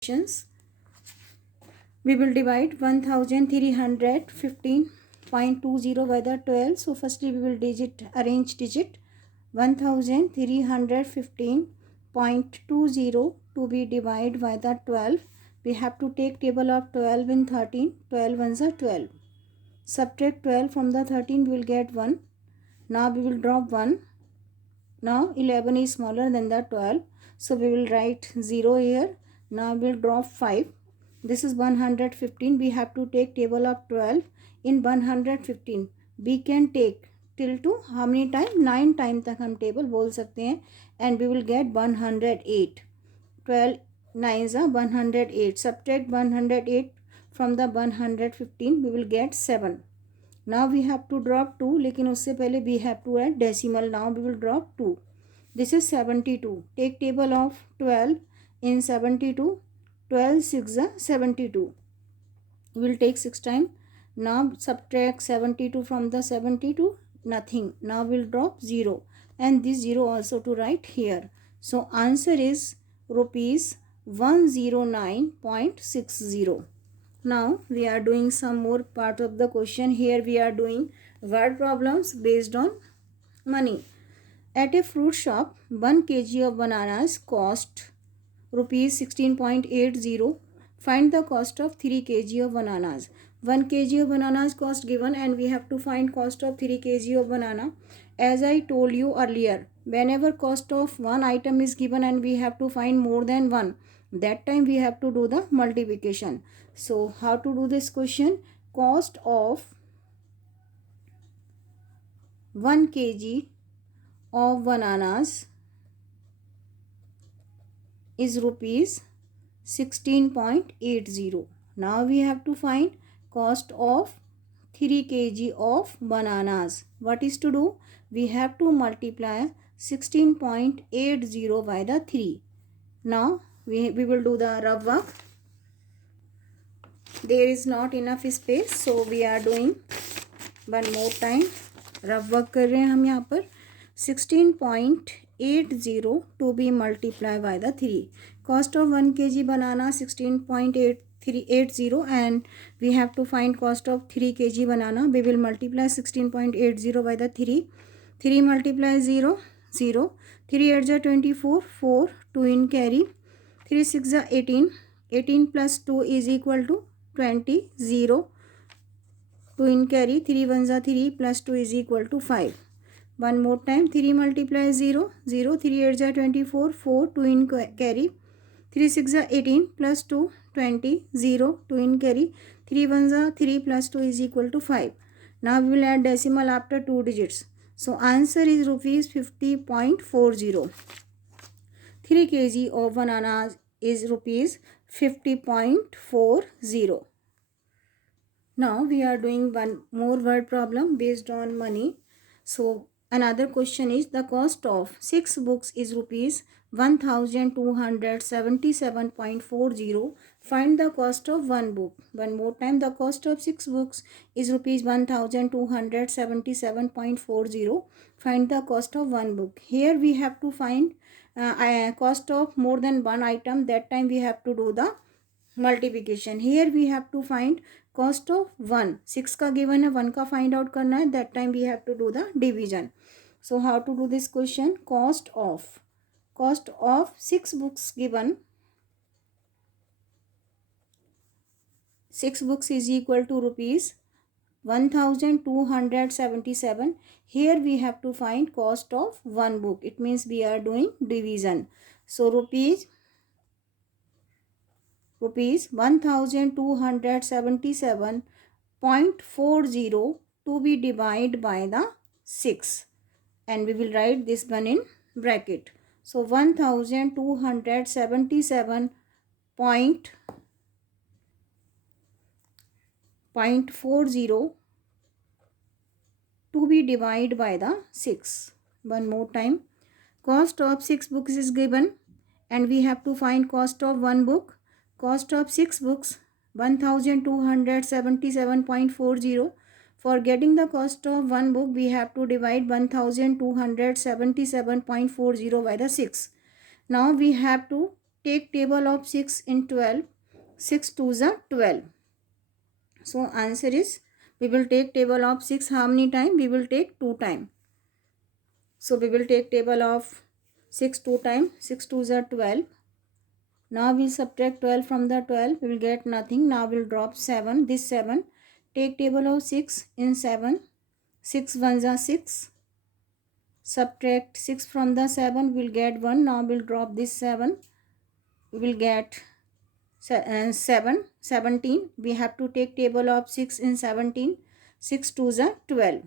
questions. We will divide 1315.20 by the 12. So firstly we will arrange digit 1315.20 to be divided by the 12. We have to take table of 12 and 13. 12 ones are 12. Subtract 12 from the 13, we will get 1. Now we will drop 1. Now 11 is smaller than the 12. So we will write 0 here. Now we will drop 5. This is 115. We have to take table of 12 in 115. We can take till to how many times? 9 times तक हम table बोल सकते हैं. And we will get 108. 12 9s are 108. Subtract 108 from the 115. We will get 7. Now we have to drop 2. लेकिन उससे पहले we have to add decimal. Now we will drop 2. This is 72. Take table of 12 in 72. 12 6 are 72. We will take 6 times. Now subtract 72 from the 72. Nothing. Now we will drop 0. And this 0 also to write here. So answer is rupees 109.60. Now we are doing some more part of the question. Here we are doing word problems based on money. At a fruit shop, 1 kg of bananas cost rupees 16.80. Find the cost of 3 kg of bananas. 1 kg of bananas cost given and we have to find cost of 3 kg of banana. As I told you earlier, whenever cost of one item is given and we have to find more than one, that time we have to do the multiplication. So how to do this question? Cost of 1 kg of bananas is rupees 16.80. Now we have to find cost of 3 kg of bananas. What is to do? We have to multiply 16.80 by the 3. Now we will do the rough work. There is not enough space, so we are doing one more time. Rough work कर रहे हैं हम यहाँ पर. 16.80 to be multiplied by the 3. Cost of 1 kg banana 16.80 and we have to find cost of 3 kg banana. We will multiply 16.80 by the 3. 3 multiply 0, 0. 3 8 are 24, 4, 2 in carry. 3 6 are 18. 18 plus 2 is equal to 20, 0. 2 in carry. 3 1s are 3 plus 2 is equal to 5. One more time. 3 multiply 0, 0. 3 8 are 24, 4, 2 in carry. 3 6 are 18 plus 2, 20, 0, 2 in carry. 3 1s are 3 plus 2 is equal to 5. Now we will add decimal after 2 digits. So answer is rupees 50.40. 3 kg of bananas is rupees 50.40. Now we are doing one more word problem based on money. So another question is the cost of 6 books is rupees 1277.40. Find the cost of one book. One more time, the cost of 6 books is rupees 1277.40. Find the cost of one book. Here we have to find cost of more than one item. That time we have to do the multiplication. Here we have to find cost of 1. 6 का given है, 1 का find out करना है. That time we have to do the division. So how to do this question? Cost of 6 books given. 6 books is equal to rupees 1277. Here we have to find cost of one book. It means we are doing division. So rupees 1277.40 to be divided by the 6. And we will write this one in bracket. So 1277.40 to be divided by the 6. One more time. Cost of 6 books is given and we have to find cost of one book. Cost of 6 books 1277.40. For getting the cost of one book, we have to divide 1277.40 by the 6. Now we have to take table of 6 in 12. 6 2s are 12. So answer is, we will take table of 6 how many time? We will take 2 time. So we will take table of 6 2 time. 6 2s are 12. Now we'll subtract 12 from the 12. We will get nothing. Now we'll drop 7. This 7. Take table of 6 in 7. 6 1s are 6. Subtract 6 from the 7. We'll get 1. Now we'll drop this 7. We will get 7. 17. We have to take table of 6 in 17. 6 2s are 12.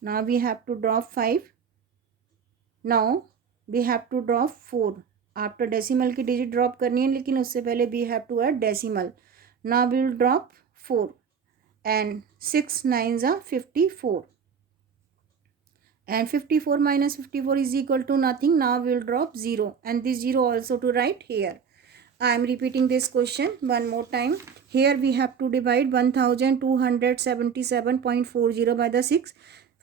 Now we have to drop 5. Now we have to drop 4. After decimal की digit drop करनी है, लेकिन उससे पहले we have to add decimal. Now we will drop 4 and 6 9s are 54 and 54 minus 54 is equal to nothing. Now we will drop 0 and this 0 also to write here. I am repeating this question one more time. Here we have to divide 1277.40 by the 6.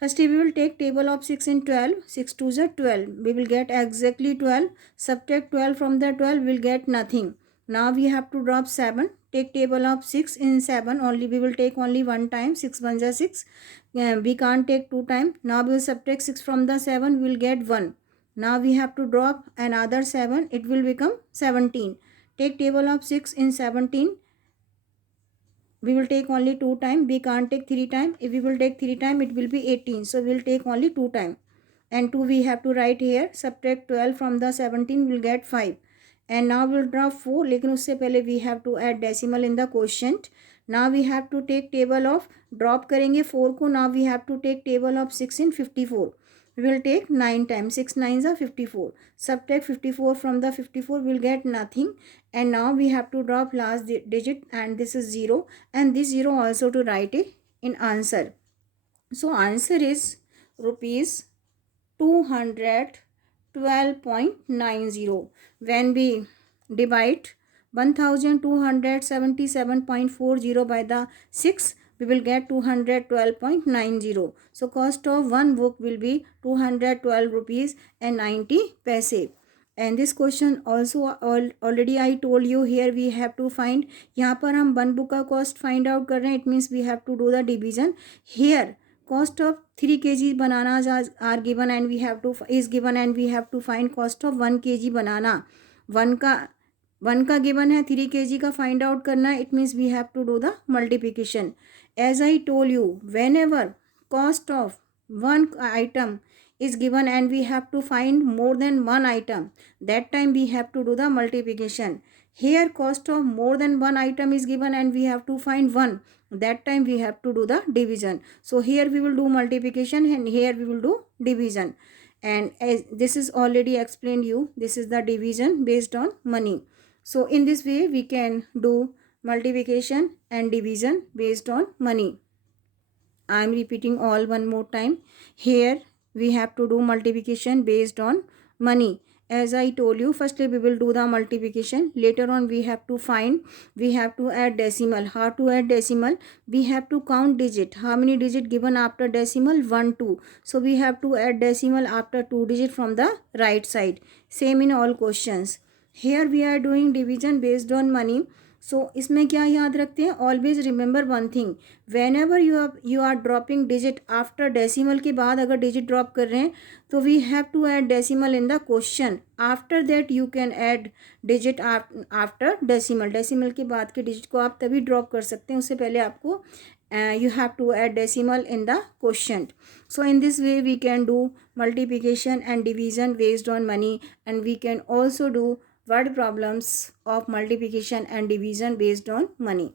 First we will take table of 6 in 12. 6 2s are 12. We will get exactly 12. Subtract 12 from the 12, we will get nothing. Now we have to drop 7. Take table of 6 in 7. Only we will take only one time. 6 1s are 6. We can't take 2 times. Now we will subtract 6 from the 7. We will get 1. Now we have to drop another 7. It will become 17. Take table of 6 in 17. We will take only 2 times. We can't take 3 times. If we will take 3 times, it will be 18. So we will take only 2 times. And 2 we have to write here. Subtract 12 from the 17, we will get 5. And now we will drop 4. लेकिन उससे पहले we have to add decimal in the quotient. Now we have to take table of, drop करेंगे 4 को. Now we have to take table of 6 in 54. We will take 9 times. 6 9s are 54. Subtract 54 from the 54, we will get nothing. And now we have to drop last digit and this is 0. And this 0 also to write it in answer. So answer is rupees 212.90. When we divide 1277.40 by the 6, we will get 212.90. So cost of one book will be 212 rupees and 90 paise. And this question also already I told you, here we have to find, यहाँ पर हम one book का cost find out कर रहे हैं. It means we have to do the division. Here cost of 3 kg bananas are given and we have to is given and we have to find cost of 1 kg banana. 1 का given है, 3 kg का find out करना है. It means we have to do the multiplication. As I told you, whenever cost of one item is given and we have to find more than one item, that time we have to do the multiplication. Here cost of more than one item is given and we have to find one. That time we have to do the division. So here we will do multiplication and here we will do division. And as this is already explained you, this is the division based on money. So in this way we can do multiplication and division based on money. I am repeating all one more time. Here we have to do multiplication based on money. As I told you, firstly we will do the multiplication. Later on we have to find, we have to add decimal. How to add decimal? We have to count digit. How many digit given after decimal? 1 2. So we have to add decimal after 2 digit from the right side. Same in all questions. Here we are doing division based on money. सो इसमें क्या याद रखते हैं? Always remember one thing, whenever you are dropping digit after decimal के बाद अगर digit drop कर रहे हैं तो we have to add decimal in the question. After that you can add digit after decimal. Decimal के बाद के डिजिट को आप तभी ड्रॉप कर सकते हैं, उससे पहले आपको you have to add decimal in the quotient. So in this way we can do multiplication and division based on money, and we can also do word problems of multiplication and division based on money.